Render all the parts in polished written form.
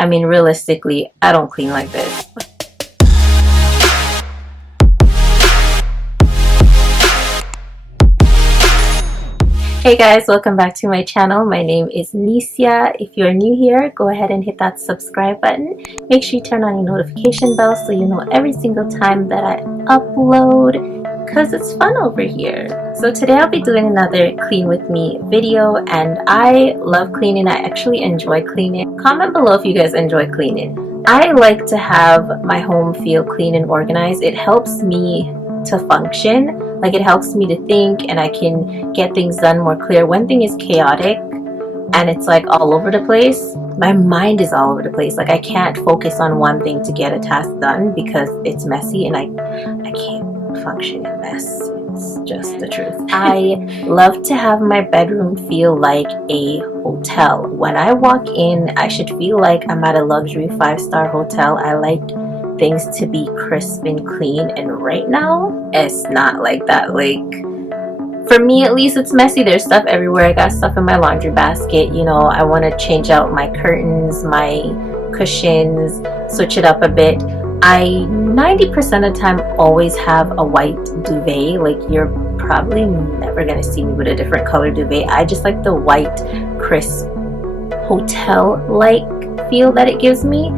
I mean, realistically, I don't clean like this. Hey guys, welcome back to my channel. My name is Niesia. If you're new here, go ahead and hit that subscribe button. Make sure you turn on your notification bell so you know every single time that I upload, because it's fun over here. So today I'll be doing another clean with me video, and I love cleaning. I actually enjoy cleaning. Comment below if you guys enjoy cleaning. I like to have my home feel clean and organized. It helps me to function. Like, it helps me to think, and I can get things done more clear. One thing is chaotic and it's like all over the place. My mind is all over the place. Like, I can't focus on one thing to get a task done because it's messy, and I can't function in mess. It's just the truth. I love to have my bedroom feel like a hotel. When I walk in, I should feel like I'm at a luxury 5-star hotel. I like things to be crisp and clean, and right now it's not like that. Like, for me at least, it's messy. There's stuff everywhere. I got stuff in my laundry basket. You know, I want to change out my curtains, my cushions, switch it up a bit. I 90% of the time always have a white duvet. Like, you're probably never gonna see me with a different color duvet. I just like the white crisp hotel like feel that it gives me.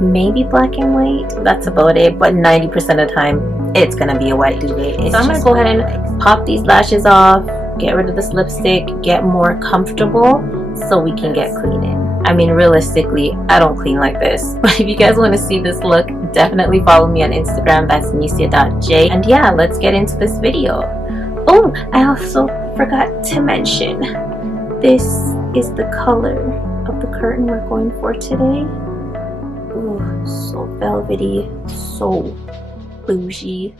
Maybe black and white, that's about it, but 90% of the time it's gonna be a white duvet. So I'm gonna go ahead and pop these lashes off, get rid of this lipstick, get more comfortable so we can get cleaning. I mean, realistically, I don't clean like this, but if you guys want to see this look, definitely follow me on Instagram. That's niesia.j. And yeah, let's get into this video. Oh, I also forgot to mention, this is the color of the curtain we're going for today. Ooh, so velvety, so bougie.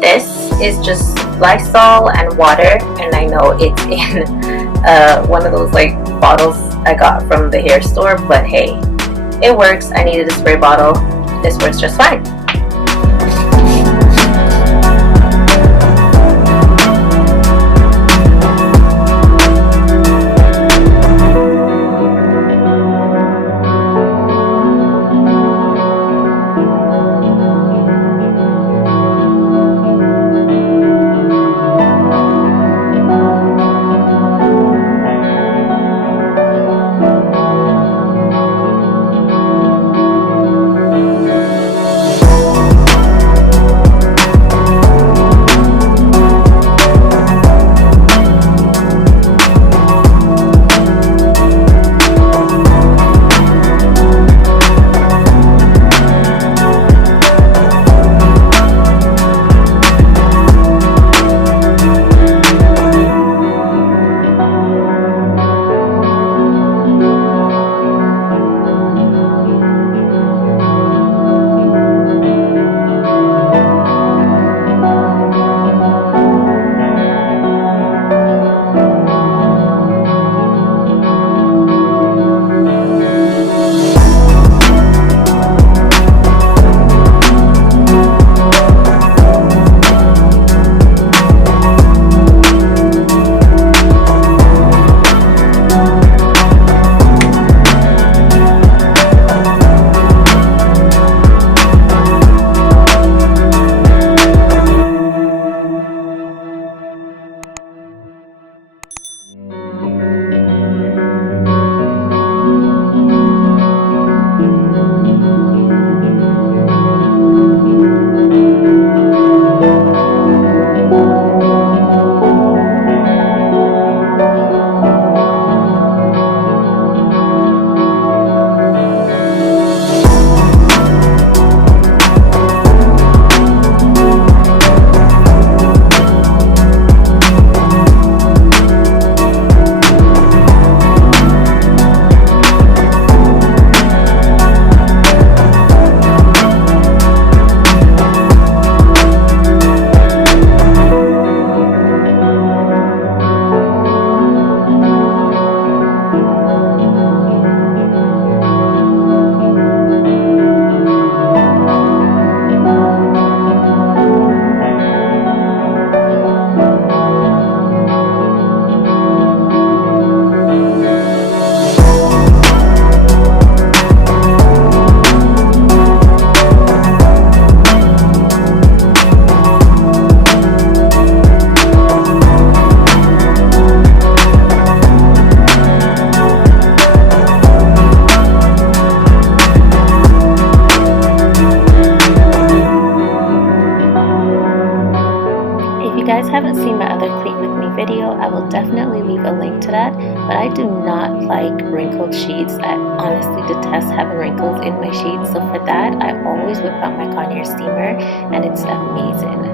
This is just Lysol and water, and I know it's in one of those like bottles I got from the hair store, but hey, it works. I needed a spray bottle. This works just fine. video, I will definitely leave a link to that. But I do not like wrinkled sheets. I honestly detest having wrinkles in my sheets, so for that I always whip out my Garnier steamer, and it's amazing.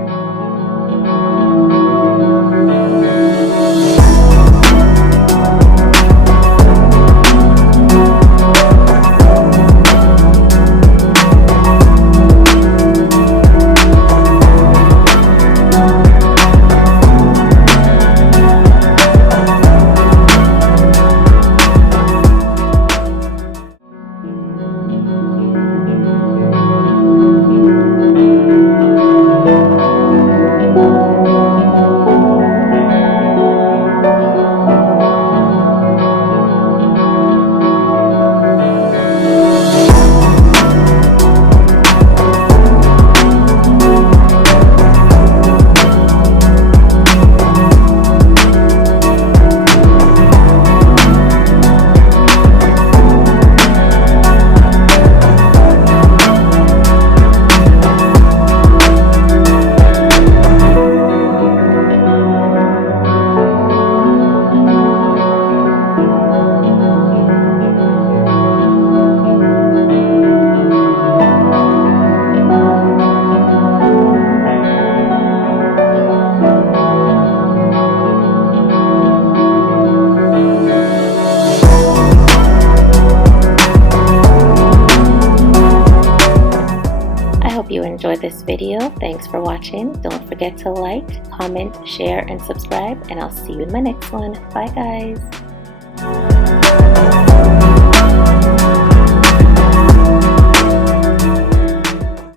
You enjoyed this video. Thanks for watching. Don't forget to like, comment, share, and subscribe, and I'll see you in my next one. Bye guys.